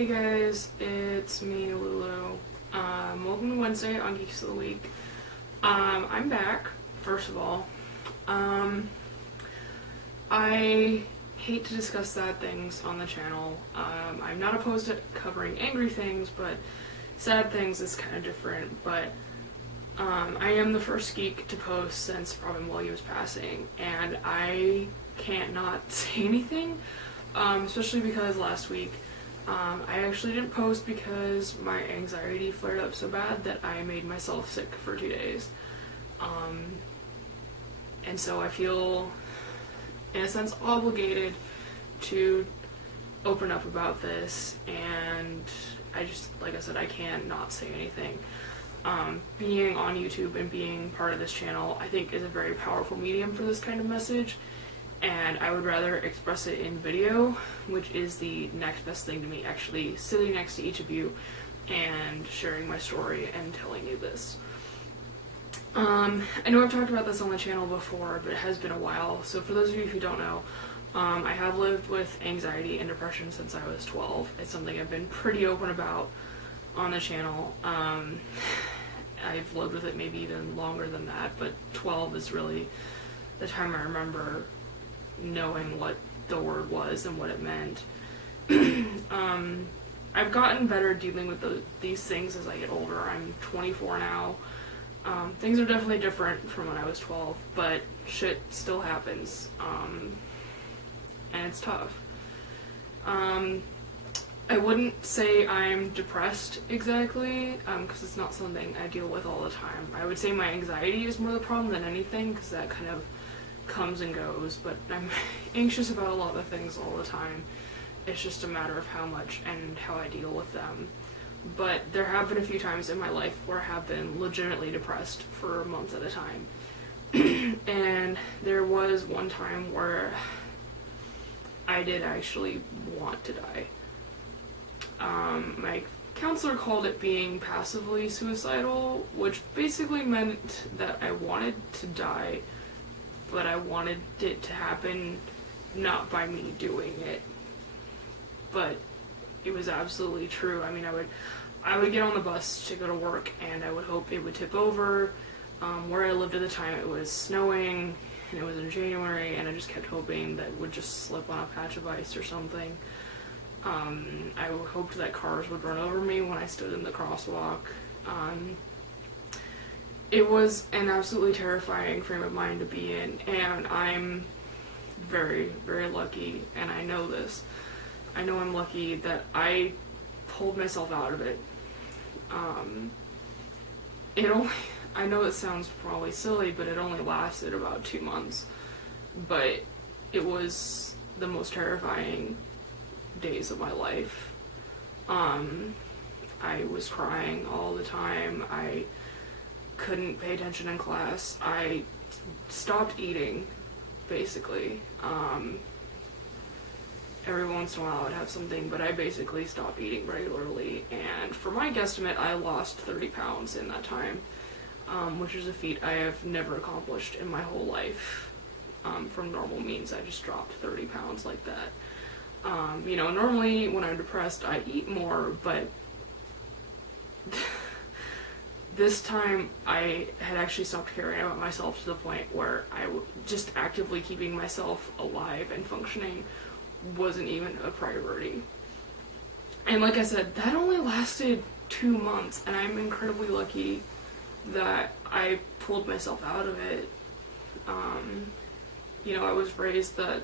Hey guys, it's me, Lulu. Welcome to Wednesday on Geeks of the Week. I'm back, first of all. I hate to discuss sad things on the channel. I'm not opposed to covering angry things, but sad things is kind of different. But I am the first geek to post since Robin Williams' passing, and I can't not say anything, especially because last week I actually didn't post because my anxiety flared up so bad that I made myself sick for 2 days. And so I feel, in a sense, obligated to open up about this, and I just, like I said, I can't not say anything. Being on YouTube and being part of this channel, I think, is a very powerful medium for this kind of message, and I would rather express it in video, which is the next best thing to me, actually sitting next to each of you and sharing my story and telling you this. I know I've talked about this on the channel before, but it has been a while, so for those of you who don't know, I have lived with anxiety and depression since I was 12. It's something I've been pretty open about on the channel. I've lived with it maybe even longer than that, but 12 is really the time I remember knowing what the word was and what it meant. I've gotten better dealing with these things as I get older. I'm 24 now. Things are definitely different from when I was 12, but shit still happens, and it's tough. I wouldn't say I'm depressed exactly, because it's not something I deal with all the time. I would say my anxiety is more the problem than anything, because that kind of comes and goes, but I'm anxious about a lot of things all the time. It's just a matter of how much and how I deal with them. But there have been a few times in my life where I have been legitimately depressed for months at a time. And there was one time where I did actually want to die. My counselor called it being passively suicidal, which basically meant that I wanted to die, but I wanted it to happen not by me doing it. But it was absolutely true. I mean, I would get on the bus to go to work, and I would hope it would tip over. Where I lived at the time, it was snowing, and it was in January, and I just kept hoping that it would just slip on a patch of ice or something. I hoped that cars would run over me when I stood in the crosswalk. It was an absolutely terrifying frame of mind to be in, and I'm very, very lucky, and I know this. I know I'm lucky that I pulled myself out of it. I know it sounds probably silly, but it only lasted about 2 months. But it was the most terrifying days of my life. I was crying all the time. I couldn't pay attention in class. I stopped eating, basically. Every once in a while I would have something, but I basically stopped eating regularly, and for my guesstimate, I lost 30 pounds in that time, which is a feat I have never accomplished in my whole life. From normal means, I just dropped 30 pounds like that. Normally when I'm depressed, I eat more, but this time I had actually stopped caring about myself to the point where I was just actively keeping myself alive and functioning wasn't even a priority. And like I said, that only lasted 2 months, and I'm incredibly lucky that I pulled myself out of it. I was raised that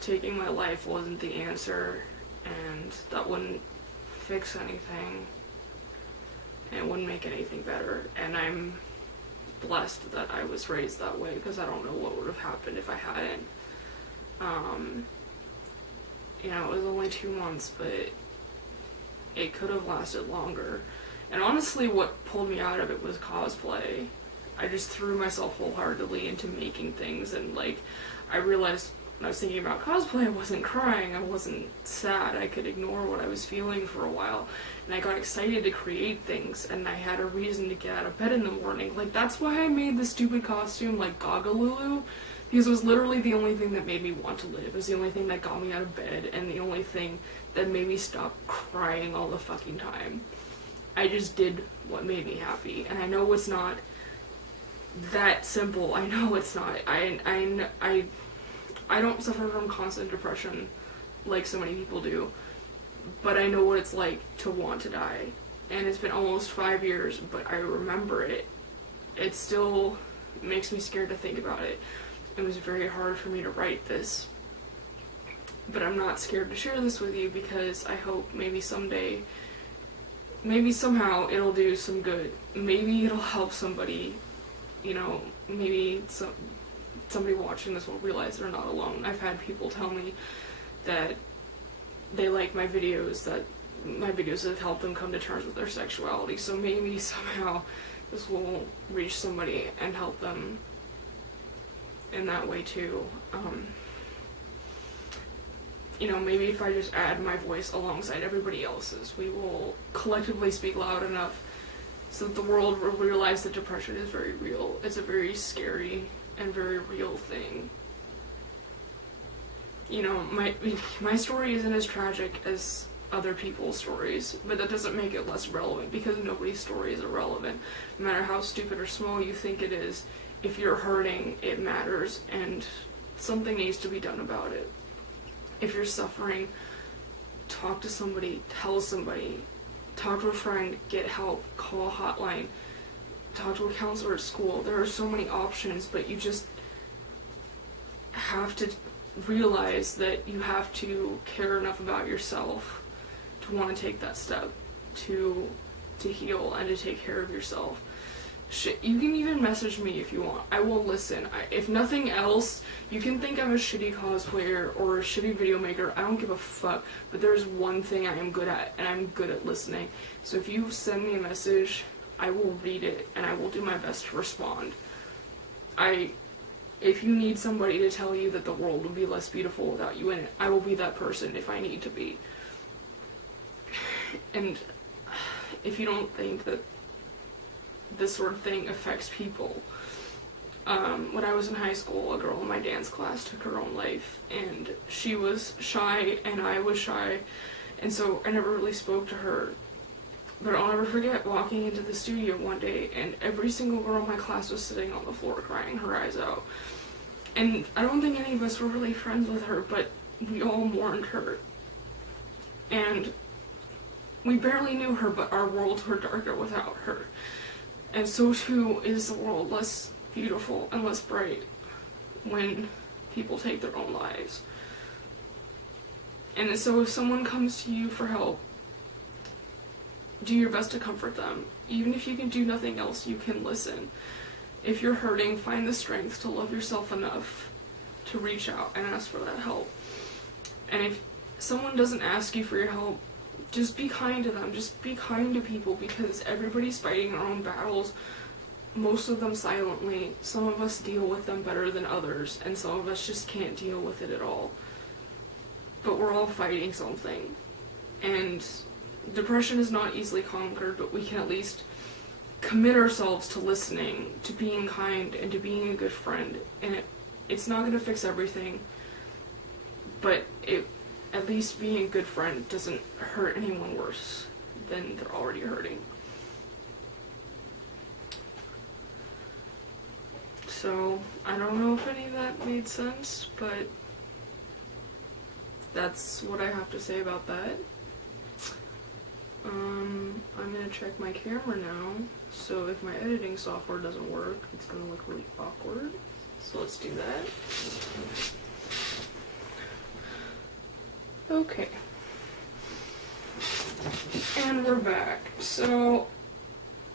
taking my life wasn't the answer, and that wouldn't fix anything, and it wouldn't make anything better, and I'm blessed that I was raised that way, because I don't know what would have happened if I hadn't. It was only 2 months, but it could have lasted longer. And honestly, what pulled me out of it was cosplay. I just threw myself wholeheartedly into making things, and I realized when I was thinking about cosplay, I wasn't crying, I wasn't sad, I could ignore what I was feeling for a while, and I got excited to create things, and I had a reason to get out of bed in the morning. Like, that's why I made the stupid costume, like Gagalulu, because it was literally the only thing that made me want to live. It was the only thing that got me out of bed, and the only thing that made me stop crying all the fucking time. I just did what made me happy, and I know it's not that simple. I know it's not. I don't suffer from constant depression like so many people do, but I know what it's like to want to die. And it's been almost 5 years, but I remember it. It still makes me scared to think about it. It was very hard for me to write this, but I'm not scared to share this with you because I hope maybe someday, maybe somehow it'll do some good. Maybe it'll help somebody, you know, maybe somebody watching this will realize they're not alone. I've had people tell me that they like my videos, that my videos have helped them come to terms with their sexuality, so maybe somehow this will reach somebody and help them in that way too. You know, maybe if I just add my voice alongside everybody else's, we will collectively speak loud enough so that the world will realize that depression is very real. It's a very scary and very real thing. You know, my story isn't as tragic as other people's stories, but that doesn't make it less relevant, because nobody's story is irrelevant. No matter how stupid or small you think it is, if you're hurting, it matters, and something needs to be done about it. If you're suffering, talk to somebody, tell somebody, talk to a friend, get help, call a hotline, talk to a counselor at school. There are so many options, but you just have to realize that you have to care enough about yourself to want to take that step to heal and to take care of yourself. You can even message me if you want. I will listen. If nothing else, you can think I'm a shitty cosplayer or a shitty video maker. I don't give a fuck. But there's one thing I am good at, and I'm good at listening. So if you send me a message, I will read it, and I will do my best to respond. If you need somebody to tell you that the world would be less beautiful without you in it, I will be that person if I need to be. And if you don't think that this sort of thing affects people, when I was in high school, a girl in my dance class took her own life, and she was shy and I was shy, and so I never really spoke to her. But I'll never forget walking into the studio one day, and every single girl in my class was sitting on the floor crying her eyes out. And I don't think any of us were really friends with her, but we all mourned her. And we barely knew her, but our worlds were darker without her. And so too is the world less beautiful and less bright when people take their own lives. And so if someone comes to you for help, do your best to comfort them. Even if you can do nothing else, you can listen. If you're hurting, find the strength to love yourself enough to reach out and ask for that help. And if someone doesn't ask you for your help, just be kind to them. Just be kind to people, because everybody's fighting their own battles, most of them silently. Some of us deal with them better than others, and some of us just can't deal with it at all. But we're all fighting something. And depression is not easily conquered, but we can at least commit ourselves to listening, to being kind, and to being a good friend. And it's not going to fix everything, but at least being a good friend doesn't hurt anyone worse than they're already hurting. So, I don't know if any of that made sense, but that's what I have to say about that. I'm gonna check my camera now, so if my editing software doesn't work, it's gonna look really awkward. So let's do that. Okay. And we're back. So,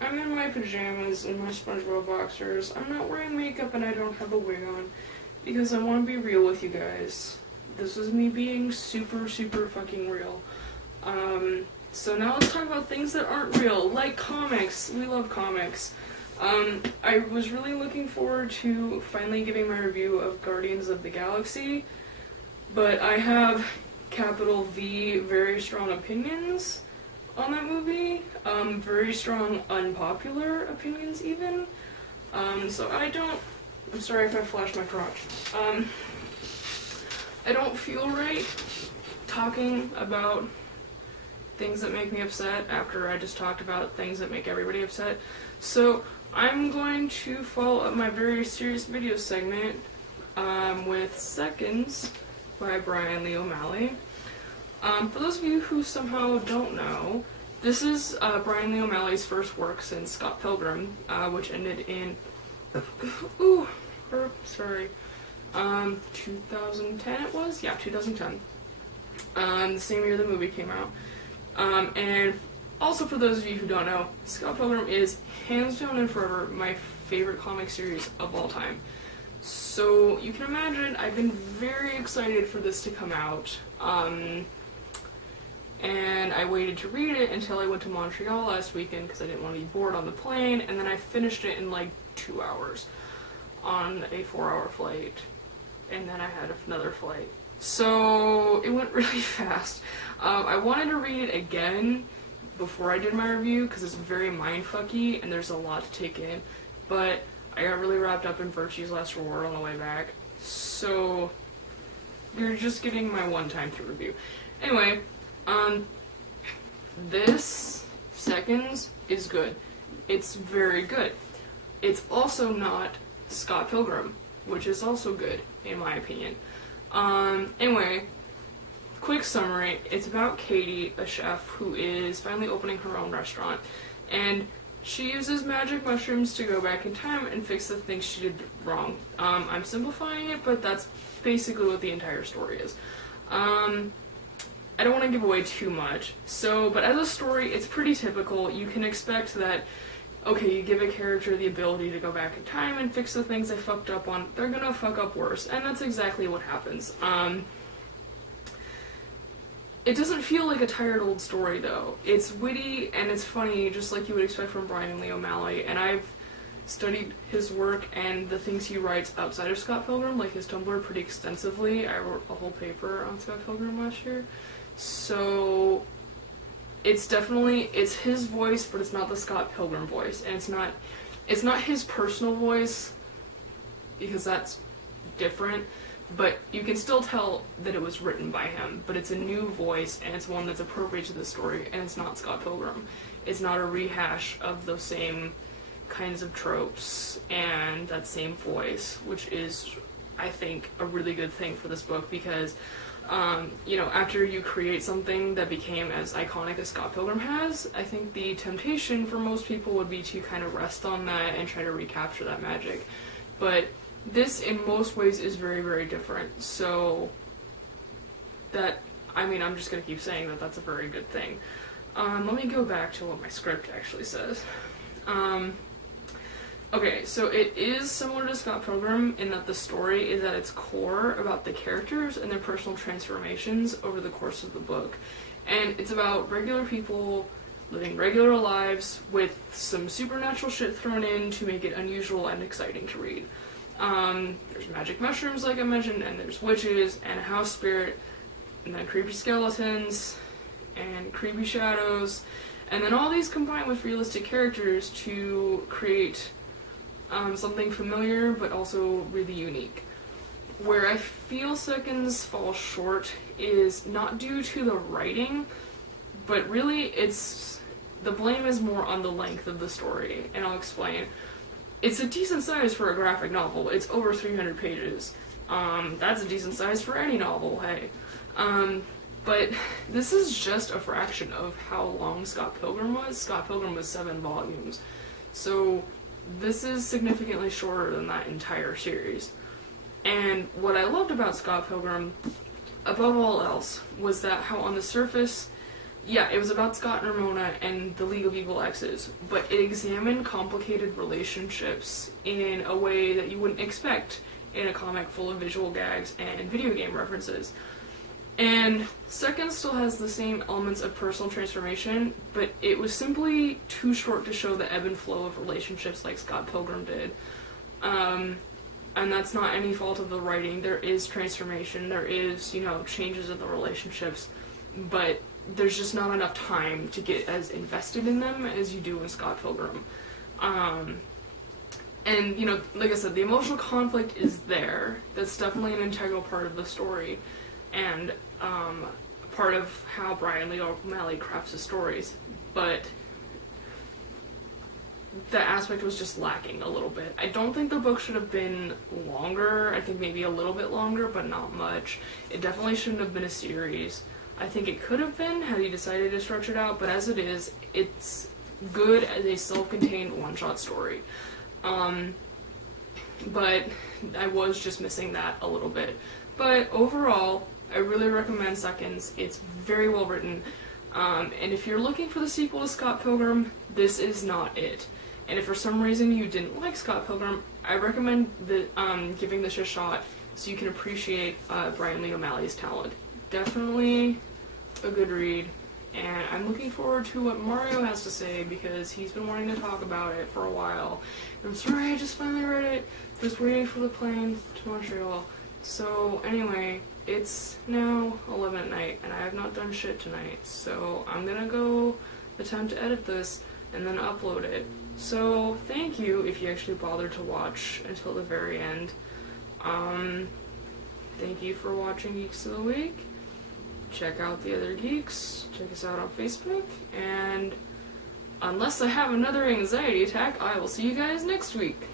I'm in my pajamas and my SpongeBob boxers. I'm not wearing makeup and I don't have a wig on, because I want to be real with you guys. This is me being super, super fucking real. So now let's talk about things that aren't real, like comics. We love comics. I was really looking forward to finally giving my review of Guardians of the Galaxy. But I have capital V very strong opinions on that movie. Very strong unpopular opinions even. So I'm sorry if I flashed my crotch. I don't feel right talking about things that make me upset after I just talked about things that make everybody upset. So I'm going to follow up my very serious video segment with Seconds by Bryan Lee O'Malley. For those of you who somehow don't know, this is Bryan Lee O'Malley's first work since Scott Pilgrim, which ended in 2010 it was? Yeah, 2010. The same year the movie came out. And also for those of you who don't know, Scott Pilgrim is hands down and forever my favorite comic series of all time. So you can imagine I've been very excited for this to come out. And I waited to read it until I went to Montreal last weekend because I didn't want to be bored on the plane, and then I finished it in like 2 hours on a 4-hour flight, and then I had another flight. So it went really fast. I wanted to read it again before I did my review because it's very mindfucky and there's a lot to take in, but I got really wrapped up in Virtue's Last Reward on the way back, so you're just getting my one-time through review. Anyway, this Seconds is good. It's very good. It's also not Scott Pilgrim, which is also good, in my opinion. Anyway, quick summary. It's about Katie, a chef who is finally opening her own restaurant, and she uses magic mushrooms to go back in time and fix the things she did wrong. I'm simplifying it, but that's basically what the entire story is. I don't want to give away too much. But as a story, it's pretty typical. You can expect that, okay, you give a character the ability to go back in time and fix the things they fucked up on, they're gonna fuck up worse, and that's exactly what happens. It doesn't feel like a tired old story, though. It's witty and it's funny, just like you would expect from Bryan Lee O'Malley, and I've studied his work and the things he writes outside of Scott Pilgrim, like his Tumblr, pretty extensively. I wrote a whole paper on Scott Pilgrim last year. So it's his voice, but it's not the Scott Pilgrim voice, and it's not his personal voice, because that's different, but you can still tell that it was written by him, but it's a new voice, and it's one that's appropriate to the story, and it's not Scott Pilgrim. It's not a rehash of those same kinds of tropes and that same voice, which is, I think, a really good thing for this book, because after you create something that became as iconic as Scott Pilgrim has, I think the temptation for most people would be to kind of rest on that and try to recapture that magic. But this, in most ways, is very, very different. So I'm just going to keep saying that that's a very good thing. Let me go back to what my script actually says. Okay, so it is similar to Scott Pilgrim in that the story is at its core about the characters and their personal transformations over the course of the book. And it's about regular people living regular lives with some supernatural shit thrown in to make it unusual and exciting to read. There's magic mushrooms, like I mentioned, and there's witches, and a house spirit, and then creepy skeletons, and creepy shadows, and then all these combine with realistic characters to create something familiar but also really unique. Where I feel Seconds falls short is not due to the writing, but really the blame is more on the length of the story, and I'll explain. It's a decent size for a graphic novel. It's over 300 pages. That's a decent size for any novel, hey. But this is just a fraction of how long Scott Pilgrim was. Scott Pilgrim was 7 volumes. So this is significantly shorter than that entire series. And what I loved about Scott Pilgrim, above all else, was that how on the surface, yeah, it was about Scott and Ramona and the League of Evil Exes, but it examined complicated relationships in a way that you wouldn't expect in a comic full of visual gags and video game references. And Second still has the same elements of personal transformation, but it was simply too short to show the ebb and flow of relationships like Scott Pilgrim did. and that's not any fault of the writing. There is transformation, there is, changes in the relationships, but there's just not enough time to get as invested in them as you do in Scott Pilgrim. And, like I said, the emotional conflict is there. That's definitely an integral part of the story, and part of how Bryan Lee O'Malley crafts his stories. But that aspect was just lacking a little bit. I don't think the book should have been longer. I think maybe a little bit longer, but not much. It definitely shouldn't have been a series. I think it could have been had he decided to stretch it out, but as it is, it's good as a self-contained one-shot story. But I was just missing that a little bit. But overall, I really recommend Seconds. It's very well written. And if you're looking for the sequel to Scott Pilgrim, this is not it. And if for some reason you didn't like Scott Pilgrim, I recommend giving this a shot so you can appreciate Bryan Lee O'Malley's talent. Definitely a good read. And I'm looking forward to what Mario has to say because he's been wanting to talk about it for a while. And I'm sorry, I just finally read it. Just waiting for the plane to Montreal. So anyway, it's now 11 at night and I have not done shit tonight. So I'm gonna go attempt to edit this and then upload it. So thank you if you actually bothered to watch until the very end. Thank you for watching Geeks of the Week. Check out the other geeks, check us out on Facebook, and unless I have another anxiety attack, I will see you guys next week.